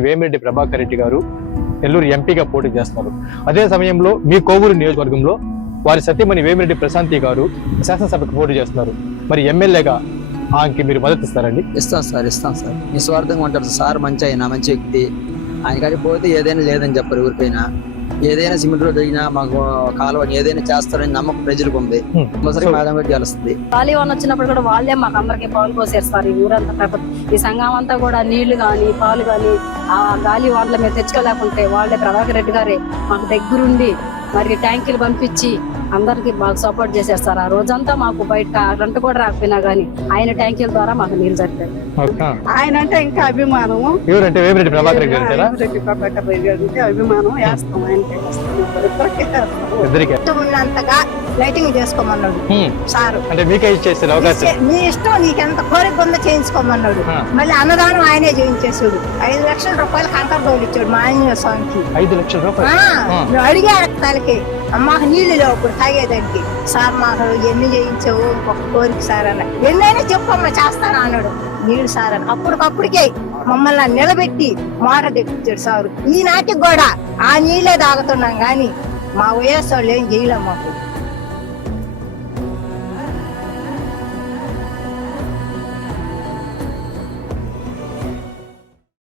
వేమిరెడ్డి ప్రభాకర్ రెడ్డి గారు నెల్లూరు ఎంపీగా పోటీ చేస్తున్నారు. అదే సమయంలో మీ కోవూరు నియోజకవర్గంలో వారి సతీమణి వేమిరెడ్డి ప్రశాంతి గారు శాసనసభకు పోటీ చేస్తున్నారు. మరి ఎమ్మెల్యేగా ఆయనకి మీరు మద్దతు ఇస్తారండి. ఇస్తాం సార్ ఇస్తాం సార్. నిస్వార్థంగా ఉంటారు సార్. మంచి అయినా మంచి వ్యక్తి. ఆయన కాడికి పోతే ఏదైనా లేదని చెప్పరు ఎవరికైనా ఏదైనా సిమెంట్ రోడ్ అయినా మాకు కాలువ ఏదైనా చేస్తారని నమ్మకం ప్రజలకు ఉంది. Hmm. కంపల్సరీ మేడం గారు గెలుస్తుంది గాలి వాన వచ్చినప్పుడు కూడా వాళ్ళే మాకు అందరికి పాలు పోసేస్తారు సార్ ఈ ఊరంతా. కాకపోతే ఈ సంఘం అంతా కూడా నీళ్ళు గాని పాలు గాని ఆ గాలి వానల మీద తెచ్చుకోలేకుంటే వాళ్ళే ప్రభాకర్ రెడ్డి గారే మాకు దగ్గరుండి మరి ట్యాంకీలు పంపించి అందరికి మాకు సపోర్ట్ చేసేస్తారు. ఆ రోజంతా మాకు బయట కరెంట్ కూడా రాకపోయినా గానీ ఆయన ట్యాంకీల ద్వారా మాకు నీళ్ళు సరిపోయాయి ఓకే. ఆయన అంటే ఇంకా అభిమానము. ఎవరంటే వేమిరెడ్డి ప్రభాకర్ గారు ప్రభాకర్ అంటే అభిమానం వేస్తాం ఆయనకే ఉన్నంతగా లైటింగ్ చేసుకోమన్నాడు. సారు. అంటే మీకే ఇచ్చేసారు అవకాశం. నీ ఇష్టం నీకెంత కోరిక ఉందో చేయించుకోమన్నాడు. మళ్ళీ అన్నదానం ఆయనే చేయించేసాడు ఐదు లక్షల రూపాయలు కంకర డోలు ఇచ్చాడు మా ఆంజనేయ స్వామికి ఐదు లక్షల రూపాయలు. అడిగాడు తనకి మాకు నీళ్ళు లేవు తాగేదానికి సార్ మాకు ఎన్ని చేయించావు? ఒక కోరిక సార్ అన్న ఎన్నైనా చెప్పమ్మా చేస్తాను అన్నాడు. నీళ్ళు సార్ అని. అప్పటికప్పటికే మమ్మల్ని నిలబెట్టి మాట తెప్పించాడు సారు. ఈనాటికి కూడా ఆ నీళ్ళే తాగుతున్నాం గాని మా వయస్సు వాళ్ళు ఏం చేయలేము మాకు.